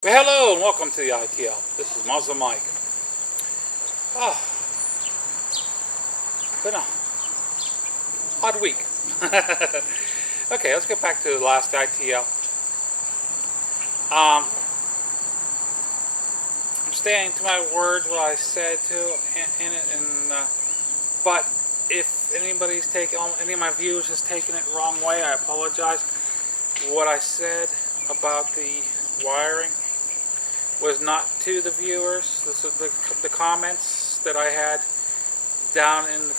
Well, hello and welcome to the ITL. This is MuzzleMike. Oh, been a odd week. Okay, let's get back to the last ITL. I'm staying to my words, what I said in it, but if anybody's taking, any of my viewers has taken it the wrong way, I apologize. What I said about the wiring was not to the viewers. The comments that I had down in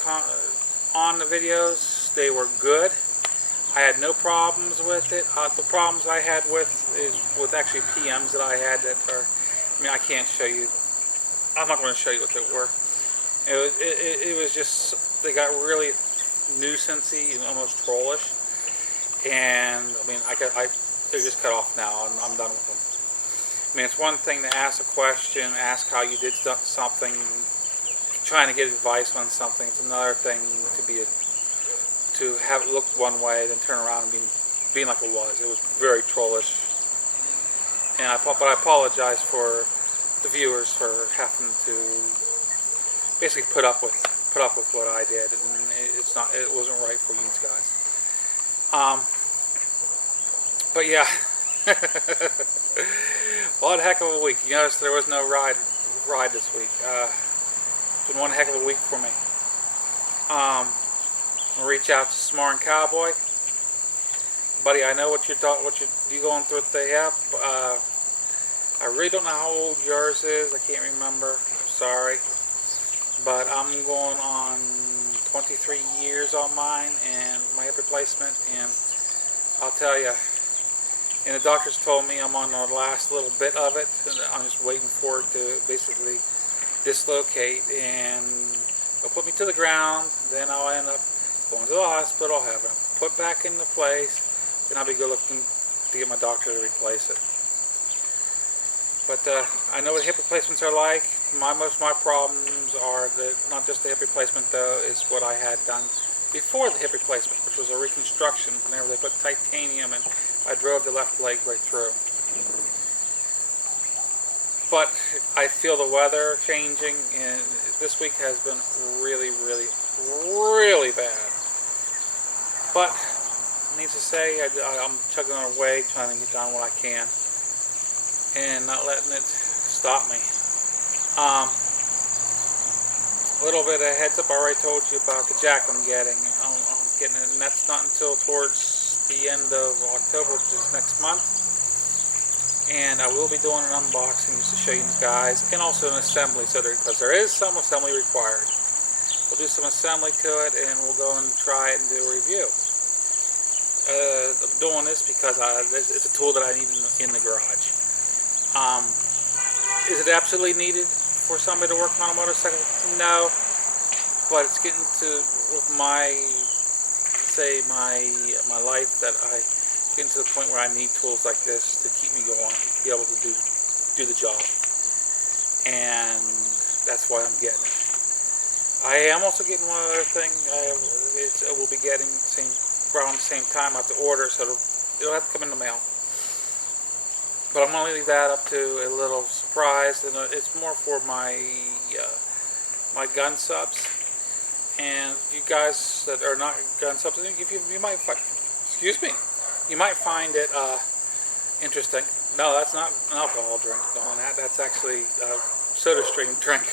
on the videos, they were good. I had no problems with it. The problems I had with actually PMs that I had that are, I mean, I can't show you. I'm not going to show you what they were. It was just, they got really nuisancey and almost trollish. And I mean, they're just cut off now. I'm done with them. I mean, it's one thing to ask a question, ask how you did something, trying to get advice on something. It's another thing to have it look one way, then turn around and being like it was. It was very trollish, but I apologize for the viewers for having to basically put up with what I did, and it wasn't right for you guys. But yeah. One heck of a week. You notice there was no ride this week. It's been one heck of a week for me. I'm gonna reach out to Smart Cowboy, buddy. I know what you're going through what they have. I really don't know how old yours is. I can't remember. I'm sorry, but I'm going on 23 years on mine and my hip replacement, and I'll tell you. And the doctors told me I'm on the last little bit of it, and I'm just waiting for it to basically dislocate, and they'll put me to the ground. Then I'll end up going to the hospital, having it put back into place, and I'll be good looking to get my doctor to replace it. But I know what hip replacements are like. Most of my problems are not just the hip replacement, though, is what I had done before the hip replacement, which was a reconstruction. Whenever they put titanium and I drove the left leg right through. But I feel the weather changing, and this week has been really, really, really bad. But needs to say, I'm chugging away, trying to get done what I can, and not letting it stop me. A little bit of heads up, I already told you about the jack I'm getting. I'm getting it, and that's not until towards the end of October, which is next month. And I will be doing an unboxing just to show you guys, and also an assembly, because there is some assembly required. We'll do some assembly to it, and we'll go and try it and do a review. I'm doing this because it's a tool that I need in the garage. Is it absolutely needed for somebody to work on a motorcycle? No, but it's getting to with my life that I get to the point where I need tools like this to keep me going, be able to do the job, and that's why I'm getting it. I am also getting one other thing. I will be getting around the same time I have to order, so it'll have to come in the mail. But I'm going to leave that up to a little surprise, and it's more for my gun subs. And you guys that are not gun subs, you might find it interesting. No, that's not an alcohol drink. That's actually a soda stream drink.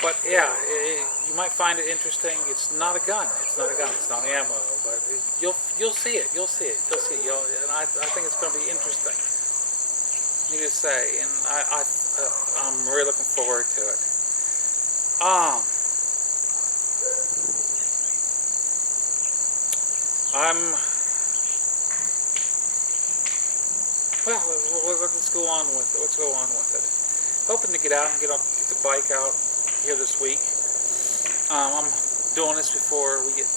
But yeah, you might find it interesting. It's not a gun. It's not ammo. But you'll see it. And I think it's going to be interesting. Needless to say, and I'm really looking forward to it. Let's go on with it. Hoping to get out and get the bike out here this week. I'm doing this before we get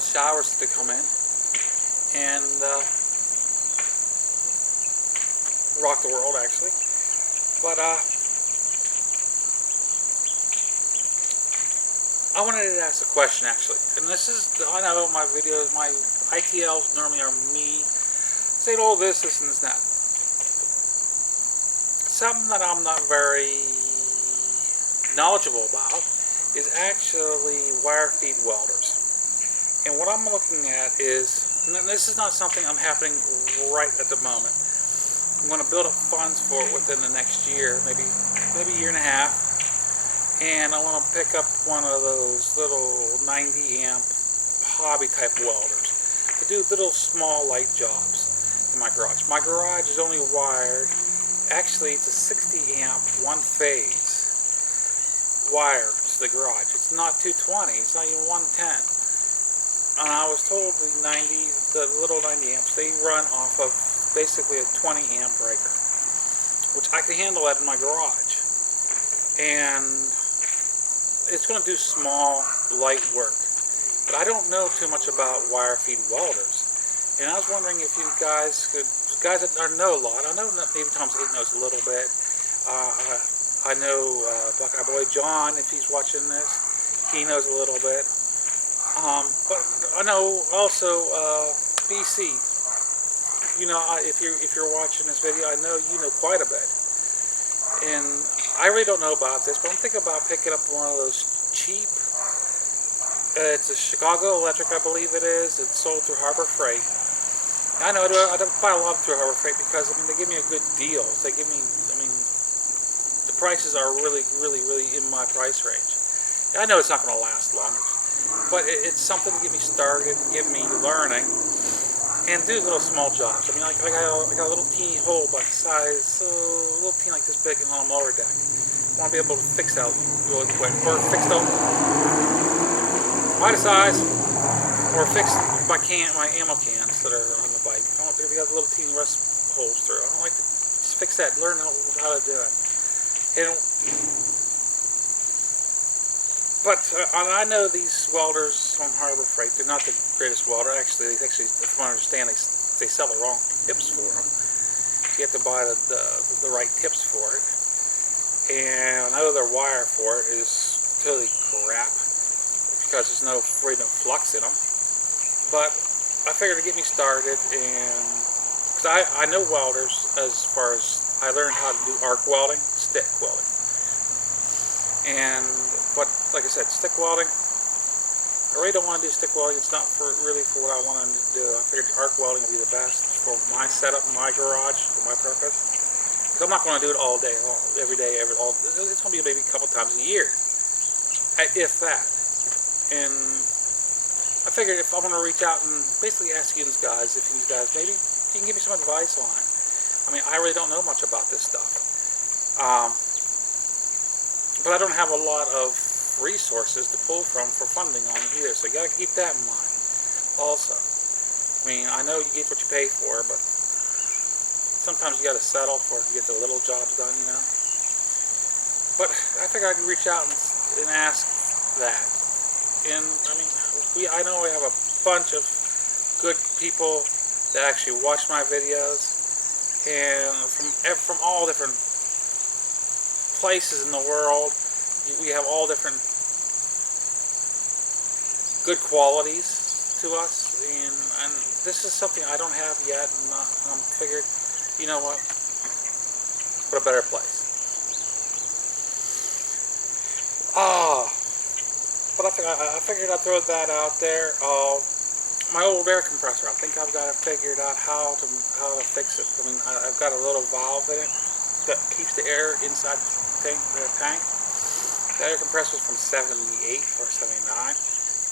showers to come in, and rock the world actually. But I wanted to ask a question actually, and this is, I know my videos, my ITLs normally are me saying all this and that. something that I'm not very knowledgeable about is actually wire feed welders. And what I'm looking at is, and this is not something I'm happening right at the moment. I'm going to build up funds for it within the next year, maybe a year and a half. And I want to pick up one of those little 90 amp hobby type welders to do little small light jobs in my garage. My garage is only wired, actually it's a 60 amp one phase wire to the garage. It's not 220, it's not even 110. And I was told the little 90 amps, they run off of basically a 20 amp breaker, which I can handle that in my garage. And it's going to do small, light work. But I don't know too much about wire feed welders. And I was wondering if you guys could, guys that know a lot, I know maybe Tom's 8 knows a little bit. I know Buckeye Boy John, if he's watching this, he knows a little bit. But I know also BC. You know, if you're watching this video, I know you know quite a bit. And I really don't know about this, but I'm thinking about picking up one of those cheap. It's a Chicago Electric, I believe it is. It's sold through Harbor Freight. I know I don't buy a lot through Harbor Freight because I mean they give me a good deal. They give me, I mean, the prices are really in my price range. I know it's not going to last long, but it's something to get me started, get me learning, and do little small jobs. I mean, I got a little teeny hole about the size, a little teeny like this big on a mower deck. I want to be able to fix that really quick, or fix those my size, or fix my ammo cans that are on the bike. I want to got little teeny rust holes through. I don't like to just fix that, learn how to do it. And but I know these welders on Harbor Freight, they're not the greatest welder. Actually, from what I understand, they sell the wrong tips for them. So you have to buy the right tips for it. And I know their wire for it is totally crap because there's no flux in them. But I figured to get me started, and because I know welders as far as I learned how to do arc welding, stick welding. But like I said, stick welding, I really don't want to do stick welding. It's not really for what I wanted to do. I figured arc welding would be the best for my setup, my garage, for my purpose. Because I'm not going to do it all day, every day, it's going to be maybe a couple times a year, if that. And I figured if I'm going to reach out and basically ask you guys, if you guys, maybe you can give me some advice on it. I mean, I really don't know much about this stuff. But I don't have a lot of resources to pull from for funding on it either, so you got to keep that in mind also. I mean, I know you get what you pay for, but sometimes you got to settle for to get the little jobs done, you know. But I think I can reach out and ask that. And I mean, I know we have a bunch of good people that actually watch my videos, and from all different places in the world. We have all different good qualities to us, and this is something I don't have yet, and I'm figured, you know what, what a better place. But I figured I'd throw that out there. My old air compressor, I think I've got it figured out how to fix it. I mean, I've got a little valve in it that keeps the air inside the tank. The air compressor is from 78 or 79,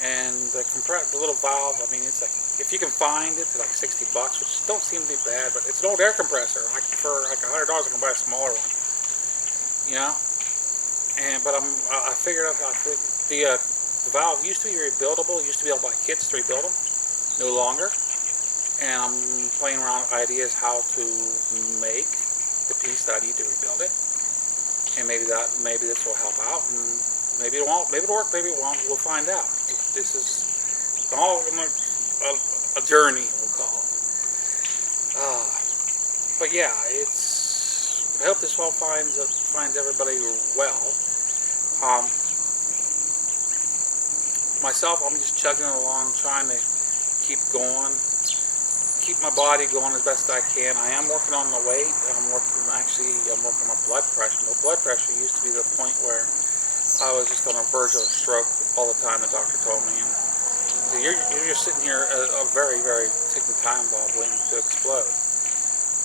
and the little valve, I mean, it's like, if you can find it, it's like $60, which don't seem to be bad, but it's an old air compressor. Like for like $100, I can buy a smaller one, you know. But I figured out how the valve used to be rebuildable. Used to be able to buy kits to rebuild them, no longer. And I'm playing around with ideas how to make the piece that I need to rebuild it. And maybe this will help out, and maybe it won't. Maybe it'll work. Maybe it won't. We'll find out. This is all a journey, we'll call it. But yeah, I hope this all finds everybody well. Myself, I'm just chugging along, trying to keep going, keep my body going as best I can. I am working on the weight. I'm working on my blood pressure. My blood pressure used to be the point where I was just on the verge of a stroke all the time, the doctor told me. And you're sitting here a very, very ticking time bomb waiting to explode.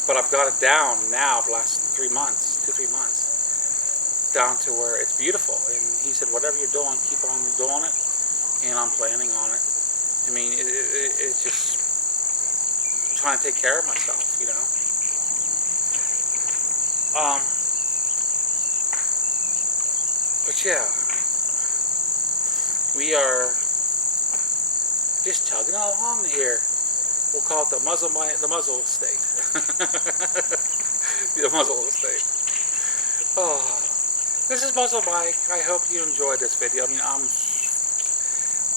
But I've got it down now the last 3 months, 2-3 months, down to where it's beautiful. And he said, whatever you're doing, keep on doing it. And I'm planning on it. I mean, it's just trying to take care of myself, you know. But yeah, we are just chugging along here. We'll call it the muzzle state. The muzzle state. Oh, this is MuzzleMike. I hope you enjoyed this video. I mean,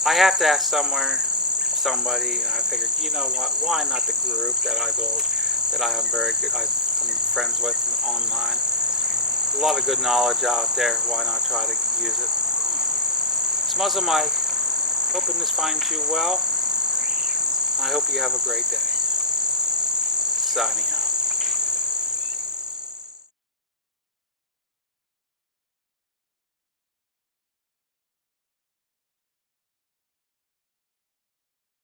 I have to ask somebody, and I figured, you know what? Why not the group that I am very good, I'm friends with online. A lot of good knowledge out there. Why not try to use it? It's MuzzleMike. Hoping this finds you well. I hope you have a great day. Signing out.